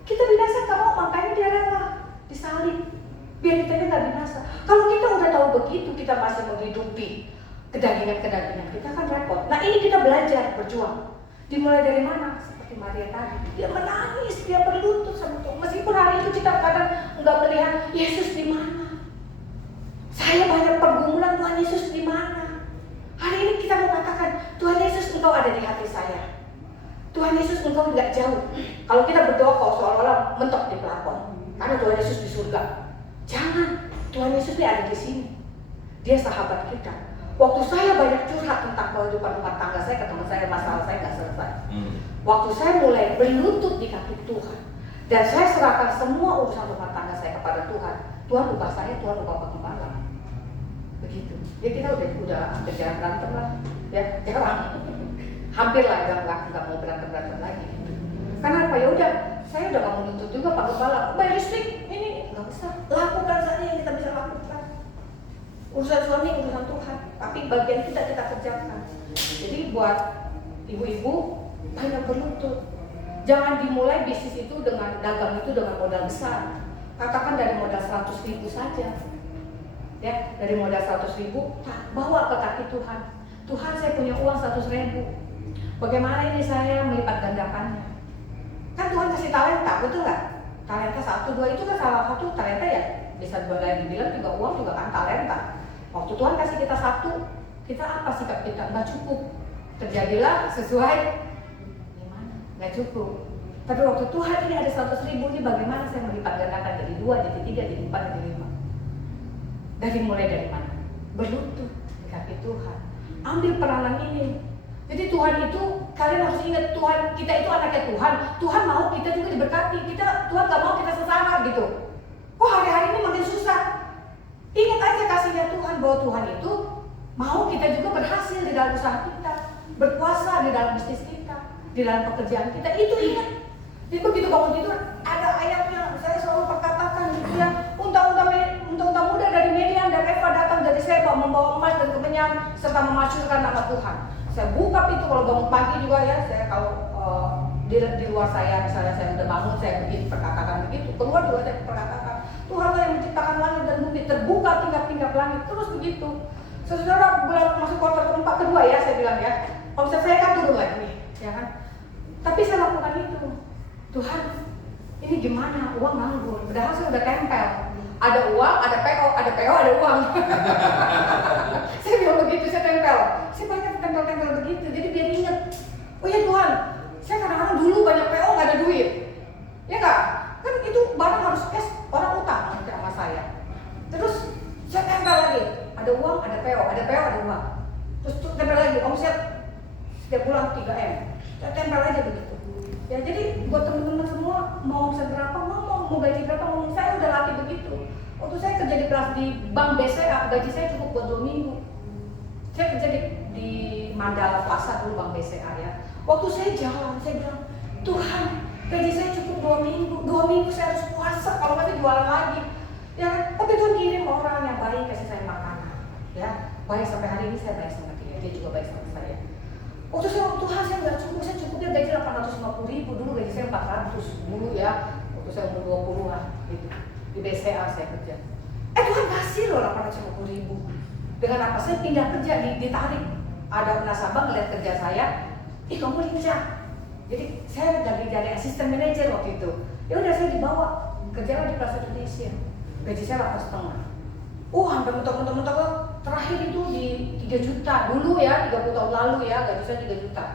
Kita binasa nggak mau, makanya dia rela disalib biar kita ini nggak binasa. Kalau kita udah tahu begitu, kita masih menghidupi kedagingan kita akan repot. Nah ini kita belajar berjuang. Dimulai dari mana? Seperti Maria tadi, dia menangis, dia berlutut sama Tuhan. Meskipun hari itu kita kadang nggak melihat Yesus di mana. Saya banyak pergumulan, Tuhan Yesus di mana? Hari ini kita mau katakan, Tuhan Yesus Engkau ada di hati saya. Tuhan Yesus Engkau nggak jauh. Kalau kita berdoa kok seolah-olah mentok di pelapon, karena Tuhan Yesus di surga. Jangan, Tuhan Yesus dia ada di sini. Dia sahabat kita. Waktu saya banyak curhat tentang kehidupan rumah tangga saya ke teman saya, masalah saya nggak selesai. Waktu saya mulai berlutut di kaki Tuhan dan saya serahkan semua urusan rumah tangga saya kepada Tuhan. Tuhan ubah saya, Tuhan ubah Pak Gembala. Begitu. Ya kita udah hampir jarang berantem lah. Ya jarang. Hampir lah nggak mau berantem lagi. Karena apa? Ya udah, saya udah nggak mau nuntut juga Pak Gembala. Bayar listrik ini nggak usah. Lakukan saja yang kita bisa lakukan. Urusan suami, urusan Tuhan. Tapi bagian kita kerjakan. Jadi buat ibu-ibu banyak berlutut. Jangan dimulai bisnis itu dengan dagang itu dengan modal besar. Katakan dari modal 100.000 saja. Ya, dari modal 100.000 bawa ke kaki Tuhan. Tuhan, saya punya uang 100.000. Bagaimana ini saya melipat gandakannya? Kan Tuhan kasih talenta, betul nggak? Talenta 1, 2 itu kan salah satu talenta ya. Bisa dibilang juga uang juga kan talenta. Waktu Tuhan kasih kita 1, kita apa sikap kita? Nggak cukup. Terjadilah sesuai gimana? Nggak cukup. Tapi waktu Tuhan ini ada 100.000 ini bagaimana saya melipat gandakan jadi 2, jadi 3, jadi 4, jadi 5? Dari mulai dari mana? Berlutut di kaki Tuhan. Ambil peranan ini. Jadi Tuhan itu, kalian harus ingat Tuhan, kita itu anaknya Tuhan. Tuhan mau kita juga diberkati. Tuhan gak mau kita sengsara gitu. Kok hari-hari ini makin susah? Ingat aja kasihnya Tuhan bahwa Tuhan itu mau kita juga berhasil di dalam usaha kita, berkuasa di dalam bisnis kita, di dalam pekerjaan kita. Itu ingat. Jadi begitu bangun tidur, ada ayatnya, saya selalu perkatakan gitu ya. Unta-unta muda dari Midian dan Eva datang dari Seba membawa emas dan kemenyan serta memasyurkan nama Tuhan. Saya buka pintu kalau bangun pagi juga ya, saya kalau di luar saya, misalnya saya udah bangun, saya begitu perkatakan begitu, keluar juga saya perkatakan Tuhan yang menciptakan langit dan bumi, terbuka tingkap-tingkap langit, terus begitu. Saudara bulan masuk kuartal keempat kedua ya, saya bilang ya, omset saya kan turun lagi, ya kan? Tapi saya lakukan itu. Tuhan, ini gimana? Uang nganggur. Padahal saya udah tempel. Ada uang, ada PO, ada uang. Saya bilang begitu, saya tempel. Saya banyak tempel-tempel begitu. Jadi biar ingat. Oh ya Tuhan, saya kadang-kadang dulu banyak PO nggak ada duit. Ya nggak? Kan itu barang harus cash, orang utang sama saya. Terus saya tempel lagi. Ada uang, ada PO, ada uang. Terus tempel lagi, omset setiap bulan 3M. Saya tempel aja begitu. Ya jadi buat teman-teman semua mau omset berapa ngomong, mau gaji berapa ngomong, saya udah latih begitu. Waktu saya kerja di bank BCA, gaji saya cukup buat 2 minggu. Saya kerja di Mandala Plaza dulu Bang BCA ya. Waktu saya jalan, saya bilang, Tuhan, gaji saya cukup 2 minggu. 2 minggu saya harus puasa, kalau nggak jualan lagi. Ya kan? Tapi Tuhan kirim orang yang baik kasih saya makanan. Ya, baik sampai hari ini saya baik sama dia juga baik sama saya. Waktu saya Tuhan saya nggak cukup, saya cukupnya gaji 850.000 dulu, gaji saya 400 dulu ya. Waktu saya umur 20-an gitu. Di BCA saya kerja. Tuhan kasih loh 850.000. Dengan apa? Saya pindah kerja, ditarik. Ada nasabah ngeliat kerja saya, kamu lincah. Jadi saya lagi jadi asisten manajer waktu itu. Ya udah saya dibawa kerja di Plaza Indonesia. Gaji saya 8,5. Hampir mentok-mentok terakhir itu di 3 juta dulu ya, 30 tahun lalu ya, gaji saya 3 juta.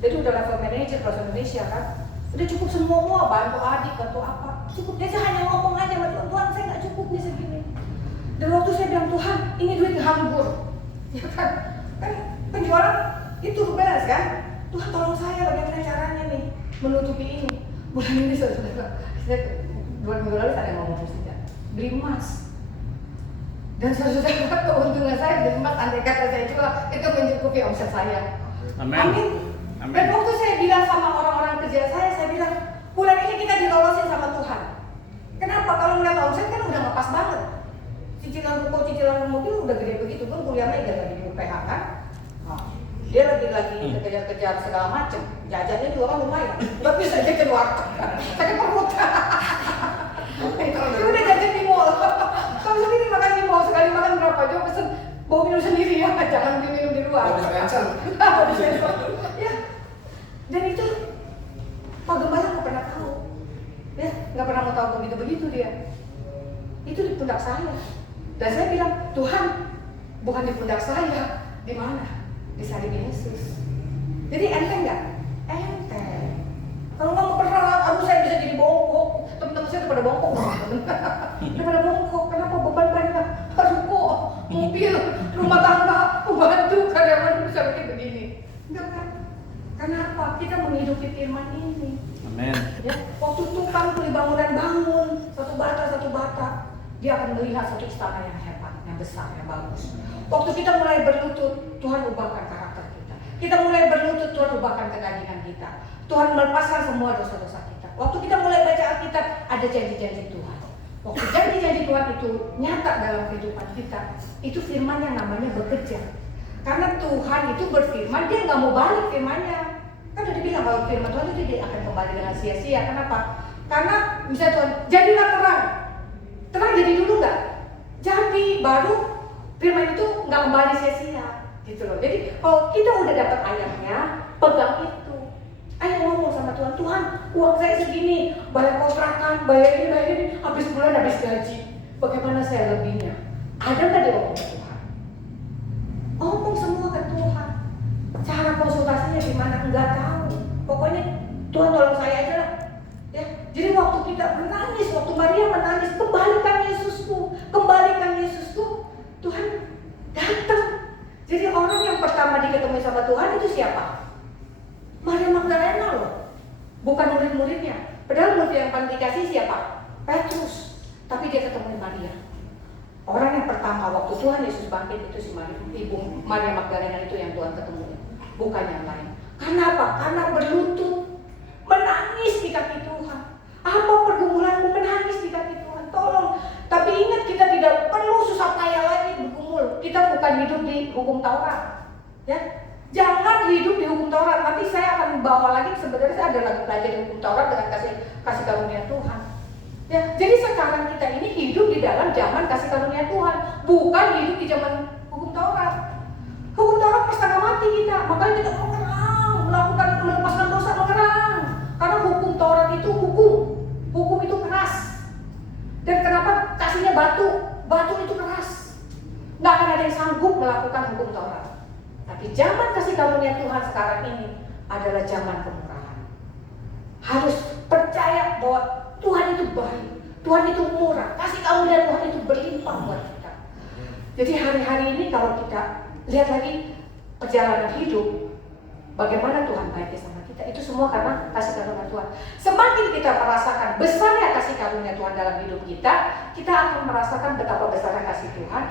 Jadi udah level manajer Plaza Indonesia kan. Udah cukup semua, bantu adik, bantu apa. Cukup, dia hanya ngomong aja sama Tuhan, saya nggak cukup nih segini. Dan waktu saya bilang, Tuhan, ini duit nganggur. Ya kan penjualan itu beres kan. Tuhan tolong saya bagaimana caranya nih menutupi ini. Bulan ini saya 2 minggu lalu saya ngomong mesti beli emas. Dan saudara keuntungan saya beli emas, andai kata saya jual, itu mencukupi omset saya. Amin. Dan waktu saya bilang sama orang-orang kerja saya bilang, bulan ini kita dilolosin sama Tuhan. Kenapa? Kalau melihat omset kan udah ngepas banget. Cicilan ruko, cicilan mobil udah gede begitu kan, kuliah meja lagi di UPH kan. Dia lagi kejar-kejar segala macem. Jajannya juga kan lumayan. Nggak bisa jajan warteg, sakit perut. Dia udah jajan di mall. Kalau sendiri makan di mall, sekali makan berapa aja pesen bawa minum sendiri ya, jangan minum di luar. Bisa cancel. Ya. Dan itu Pak Gembala nggak pernah tahu. Ya, nggak pernah mau tahu begitu dia. Itu di pundak saya. Dan saya bilang, Tuhan, bukan di pundak saya, di mana? Di salib Yesus. Jadi enteng nggak? Enteng. Kalau nggak mau berat, saya bisa jadi bongkok. Teman-teman saya udah pada bongkok. Udah pada bongkok. Kenapa beban banyak? Ruko, mobil, rumah tangga, pembantu, karyawan bisa bikin begini. Enggak kan? Kenapa? Kita menghidupi firman ini. Amin. Ya, waktu tukang kuli bangunan bangun satu bata, dia akan melihat satu istana yang hebat, yang besar, yang bagus. Waktu kita mulai berlutut, Tuhan ubahkan karakter kita. Kita mulai berlutut, Tuhan ubahkan kegajian kita. Tuhan melepaskan semua dosa-dosa kita. Waktu kita mulai baca Alkitab, ada janji-janji Tuhan. Waktu janji-janji Tuhan itu nyata dalam kehidupan kita, itu firman yang namanya bekerja. Karena Tuhan itu berfirman, dia nggak mau balik firmannya. Kan udah dibilang kalau firman Tuhan itu dia akan kembali dengan sia-sia. Kenapa? Karena misalnya Tuhan, jadilah terang. Terang jadi dulu nggak? Jadi baru firman itu nggak kembali sia-sia. Gitu loh. Jadi kalau kita udah dapat ayatnya, pegang itu. Ayo ngomong sama Tuhan, Tuhan uang saya segini, bayar kontrakan, bayar ini, habis bulan habis gaji. Bagaimana saya lebihnya? Ada nggak dia ngomong ke Tuhan? Ngomong semua ke Tuhan. Cara konsultasinya gimana? Enggak tahu. Pokoknya Tuhan tolong saya aja lah. Ya. Jadi waktu kita menangis, waktu Maria menangis, kembalikan Yesusku, Tuhan datang. Jadi orang yang pertama diketemu sama Tuhan itu siapa? Maria Magdalena loh, bukan murid-muridnya. Padahal murid yang paling dikasih siapa? Petrus. Tapi dia ketemu Maria. Orang yang pertama waktu Tuhan Yesus bangkit itu si Maria, ibu Maria Magdalena itu yang Tuhan ketemu, bukan yang lain. Karena apa? Karena berlutut, menangis di kaki Tuhan. Apa pergumulanmu? Menangis di kaki Tuhan. Tolong. Tapi ingat, kita tidak perlu susah payah lagi bergumul. Kita bukan hidup di hukum Taurat. Ya. Jangan hidup di hukum Taurat. Nanti saya akan bawa lagi, sebenarnya saya ada lagi belajar di hukum Taurat dengan kasih karunia Tuhan. Ya, jadi sekarang kita ini hidup di dalam zaman kasih karunia Tuhan, bukan hidup di zaman hukum Taurat. Hukum Taurat setengah mati kita, makanya kita mengerang, melepaskan dosa mengerang. Karena hukum Taurat itu hukum itu keras. Dan kenapa kasihnya batu itu keras. Nggak akan ada yang sanggup melakukan hukum Taurat. Tapi zaman kasih karunia Tuhan sekarang ini adalah zaman kemurahan. Harus percaya bahwa Tuhan itu baik, Tuhan itu murah, kasih karunia Tuhan itu berlimpah buat kita. Jadi hari-hari ini kalau kita lihat lagi perjalanan hidup, bagaimana Tuhan baiknya sama kita, itu semua karena kasih karunia Tuhan. Semakin kita merasakan besarnya kasih karunia Tuhan dalam hidup kita, kita akan merasakan betapa besarnya kasih Tuhan,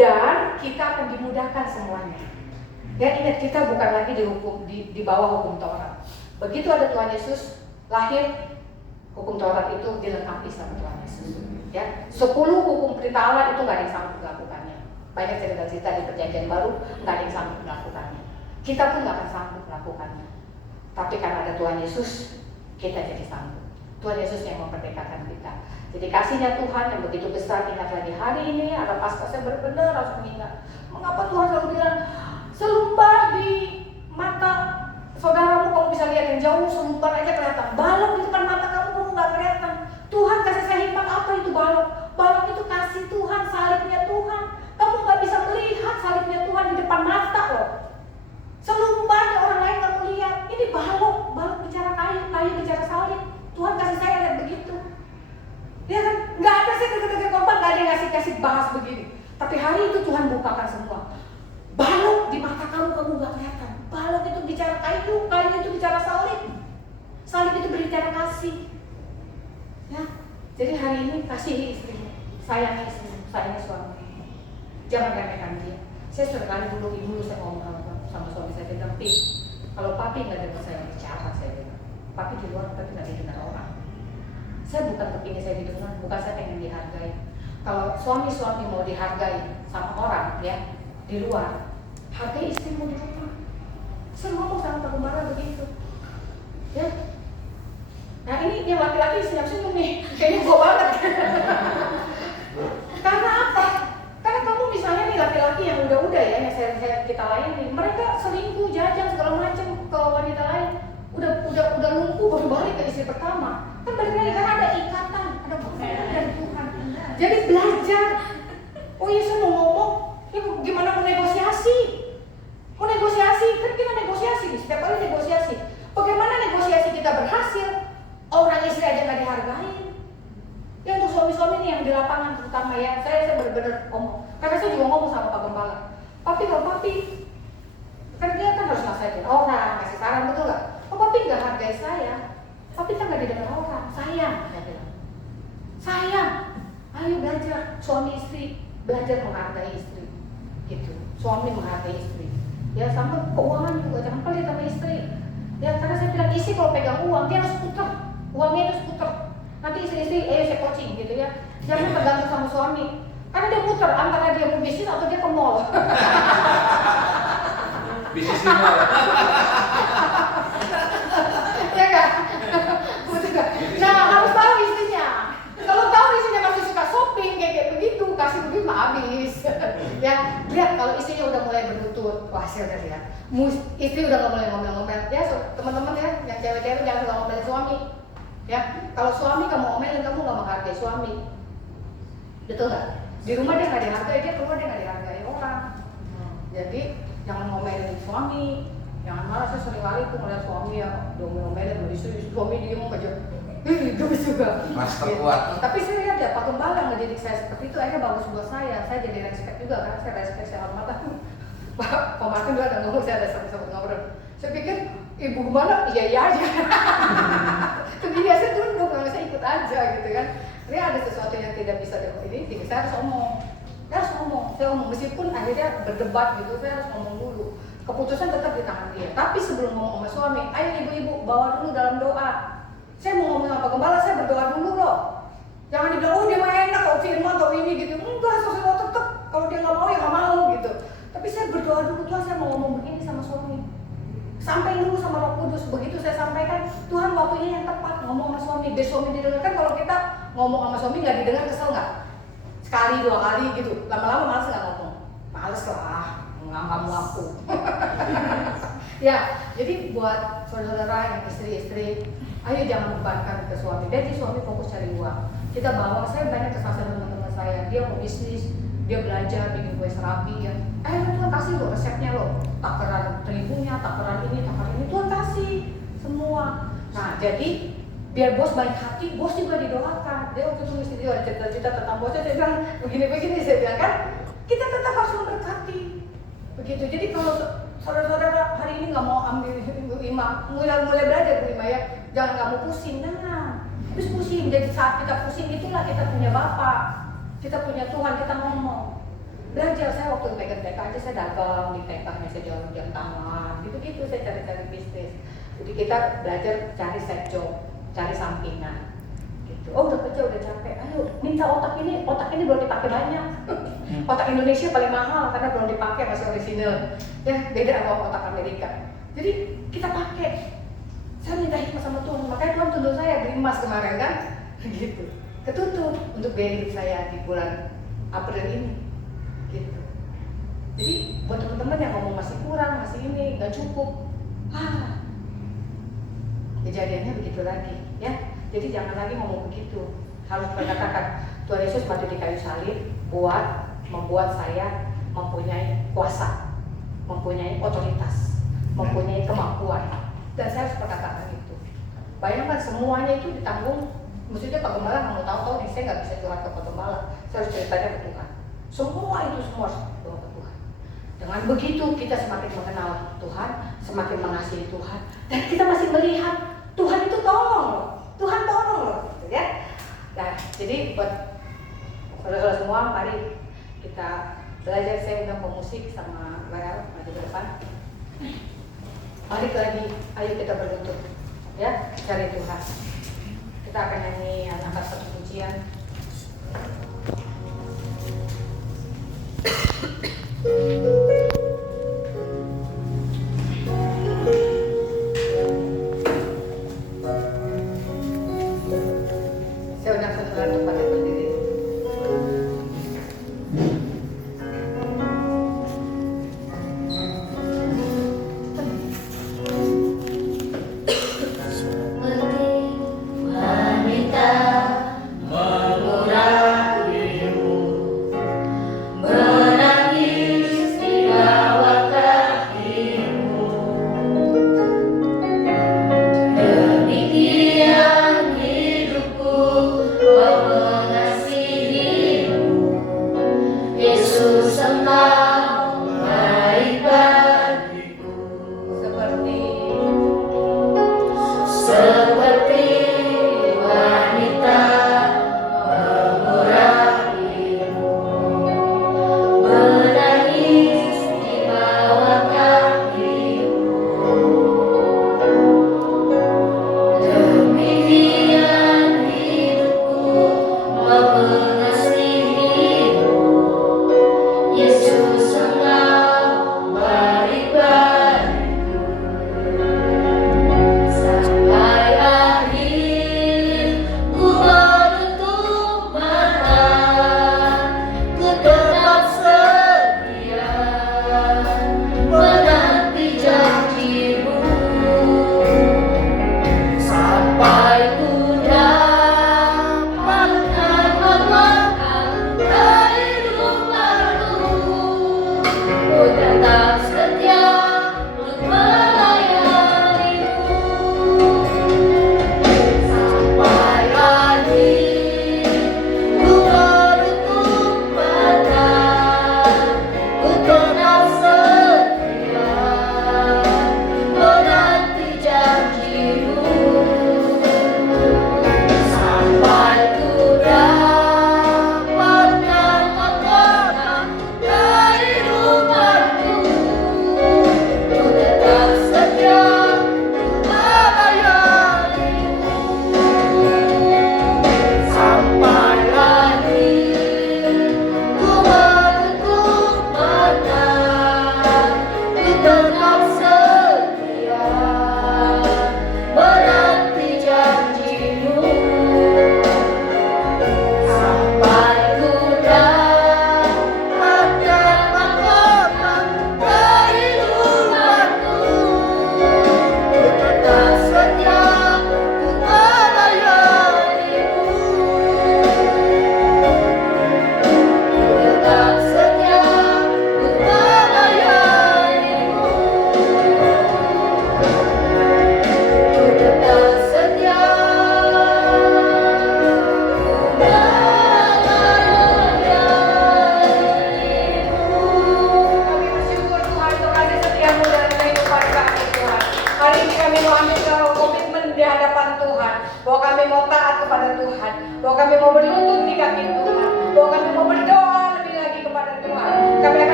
dan kita akan dimudahkan semuanya. Ya ingat, kita bukan lagi di bawah hukum Taurat. Begitu ada Tuhan Yesus lahir, hukum Taurat itu dilengkapi sama Tuhan Yesus. Ya, 10 hukum perintah Allah itu nggak ada yang sanggup melakukannya. Banyak cerita-cerita di Perjanjian Baru nggak ada yang sanggup melakukannya. Kita pun nggak akan sanggup melakukannya. Tapi karena ada Tuhan Yesus, kita jadi sanggup. Tuhan Yesus yang memperdekakan kita. Jadi kasihnya Tuhan yang begitu besar, ingatlah di hari ini ada Paskah, saya benar-benar harus mengingat. Mengapa Tuhan selalu bilang, selumbar di mata saudaramu kamu bisa lihat yang jauh, selumbar aja kelihatan. Balok di depan mata kamu nggak kelihatan. Tuhan kasih saya hikmat, apa itu balok? Balok itu kasih Tuhan, salibnya Tuhan. Kamu nggak bisa melihat salibnya Tuhan di depan mata loh. Selumbarnya orang lain kamu lihat. Ini balok bicara kayu, kayu bicara salib. Tuhan kasih saya lihat begitu. Ya kan? Nggak ada sih ketika korban, nggak ada yang kasih bahas begini. Tapi hari itu Tuhan bukakan semua. Balok di mata kamu nggak kelihatan. Balok itu bicara kayu, kayu itu bicara salib. Salib itu berbicara kasih. Ya, jadi hari ini kasihi istrimu, sayangi istrimu, sayangi suami. Jangan remehkan dia. Saya sekali dulu saya ngomong sama suami saya bilang, "Pi, kalau papi nggak dengar saya bicara, saya bilang, papi di luar, papi nggak didengar orang. Saya bukan kepingin saya didengar, bukan saya pengen dihargai. Kalau suami-suami mau dihargai sama orang, ya di luar, hargai istrimu di rumah." Saya ngomong sama Pak Gembala begitu, ya. Nah ini yang laki-laki senyum-senyum nih, kayaknya gue banget. Karena apa? Karena kamu misalnya nih laki-laki yang udah ya, yang kita layani, mereka selingkuh, jajan segala macam ke wanita lain, udah lumpuh baru balik ke istri pertama. Kan balik lagi karena ada ikatan, ada hubungan dari Tuhan. Jadi belajar. Oh iya, saya mau ngomong, ya gimana mau negosiasi? Kan kita negosiasi nih, setiap kali negosiasi. Bagaimana negosiasi kita berhasil? Orang istri aja nggak dihargai. Ya untuk suami-suami nih yang di lapangan terutama ya, saya benar-benar ngomong. Karena saya juga ngomong sama Pak Gembala. Papi, kan dia kan harus nasihatin orang, kasih saran, betul nggak? Oh papi nggak hargai saya, papi kan nggak didengar orang. Sayang, dia bilang. Sayang, ayo belajar suami istri, belajar menghargai istri, gitu. Suami menghargai istri. Ya sama keuangan juga, jangan pelit sama istri. Ya karena saya bilang istri kalau pegang uang dia harus putar. Uangnya itu putar. Nanti istri-istri, saya coaching gitu ya. Jangan tergantung sama suami. Karena dia putar antara dia mau bisnis atau dia ke mall. Bisnis di mall. Ya kan? Betul kan? Nah harus tahu istrinya. Kalau tahu istrinya masih suka shopping kayak begitu, kasih duit mah habis. Ya lihat kalau istrinya udah mulai berlutut, wah saya udah lihat. Istri udah nggak mulai ngomel-ngomel. Ya teman-teman ya, yang cewek-cewek jangan suka ngomelin suami. Ya, kalau suami kamu omelin, kamu nggak menghargai suami, betul nggak? Di rumah dia nggak dihargai, dia keluar dia nggak dihargai orang. Jadi jangan ngomelin suami, jangan malah. Saya sering kali tuh ngeliat suami ya, ngomelin istri, suami diem aja, gemes juga. Master kuat. Tapi saya lihat ya Pak Gembala ngedidik saya seperti itu, akhirnya bagus buat saya jadi respect juga karena saya respect, saya hormat. Pak Martin juga ada ngomong, saya ada sempat ngobrol. Saya pikir Ibu Gembala iya aja. Tapi biasa tunduk, kalau saya ikut aja gitu kan. Ini ada sesuatu yang tidak bisa ini, saya harus ngomong. Saya ngomong meskipun akhirnya berdebat gitu, saya harus ngomong dulu. Keputusan tetap di tangan dia. Tapi sebelum ngomong sama suami, ayo ibu-ibu bawa dulu dalam doa. Saya mau ngomong sama Pak Gembala, saya berdoa dulu loh. Jangan dibilang, oh dia mah enak kalau firman atau ini gitu. Enggak, saya tetap kalau dia nggak mau ya nggak mau gitu. Tapi saya berdoa dulu, Tuhan saya mau ngomong begini sama suami. Sampai dulu sama Roh Kudus, begitu saya sampaikan, Tuhan waktunya yang tepat ngomong sama suami, biar suami didengarkan. Kalau kita ngomong sama suami nggak didengar, kesel nggak? Sekali, 2 kali gitu, lama-lama malas nggak ngomong? Males lah, kamu aku. Ya, jadi buat saudara yang istri-istri, ayo jangan bebankan ke suami. Jadi suami fokus cari uang. Kita bawa, saya banyak kesaksian teman-teman saya, dia mau bisnis, dia belajar bikin kue serabi ya. Tuhan kasih lo resepnya lo, takaran terigunya, takaran ini, Tuhan kasih semua. Nah jadi biar bos baik hati, bos juga didoakan. Dia waktu itu mesti dia ada cerita-cerita tentang bosnya, saya bilang begini, saya bilang kan, kita tetap harus memberkati. Begitu. Jadi kalau saudara-saudara hari ini nggak mau ambil imam, mulai belajar Bu Ima ya, jangan kamu pusing, terus pusing. Jadi saat kita pusing itulah kita punya Bapak. Kita punya Tuhan, kita ngomong. Belajar, saya waktu pegang TK aja, saya dagang di TK-nya, saya jalan-jalan begitu saya cari-cari bisnis. Jadi kita belajar cari side job, cari sampingan. Gitu. Oh udah kerja udah capek, ayo minta otak ini belum dipakai banyak. Otak Indonesia paling mahal karena belum dipakai, masih orisinil. Ya beda sama otak Amerika. Jadi kita pakai. Saya minta hikmah sama Tuhan, makanya Tuhan tuntut saya beli emas kemarin kan, gitu. Ketutup untuk biaya hidup saya di bulan April ini, gitu. Jadi buat teman-teman yang ngomong masih kurang, masih ini nggak cukup, kejadiannya begitu lagi, ya. Jadi jangan lagi ngomong begitu, harus berkatakan Tuhan Yesus mati di kayu salib, membuat saya mempunyai kuasa, mempunyai otoritas, mempunyai kemampuan, dan saya harus berkatakan itu. Bayangkan semuanya itu ditanggung, maksudnya Pak Gembala kamu tahu nih saya nggak bisa curhat ke Pak Gembala, saya harus ceritanya ke Tuhan. Semua itu semua harus bawa ke Tuhan. Dengan begitu kita semakin mengenal Tuhan, semakin mengasihi Tuhan, dan kita masih melihat Tuhan itu tolong loh, gitu ya. Nah, jadi buat saudara-saudara semua, mari kita belajar. Saya undang pemusik sama Rahel maju ke depan. Balik lagi, ayo kita berlutut, ya, cari Tuhan. Kita akan nyanyi angkat satu pujian. Saya undang saudara untuk pada berdiri.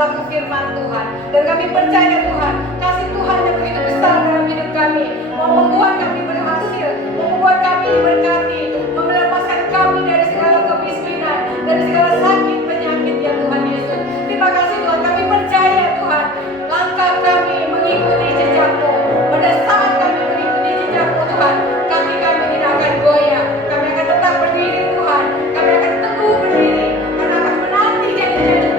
pelaku firman Tuhan. Dan kami percaya Tuhan, kasih Tuhan yang begitu besar dalam hidup kami, mau membuat kami berhasil, membuat kami diberkati, melepaskan kami dari segala kemiskinan, dari segala sakit penyakit ya Tuhan Yesus. Terima kasih Tuhan, kami percaya Tuhan, langkah kami mengikuti jejak-Mu. Pada saat kami mengikuti jejak-Mu Tuhan, kami tidak akan goyah, kami akan tetap berdiri Tuhan, kami akan teguh berdiri, karena akan menanti janji-janji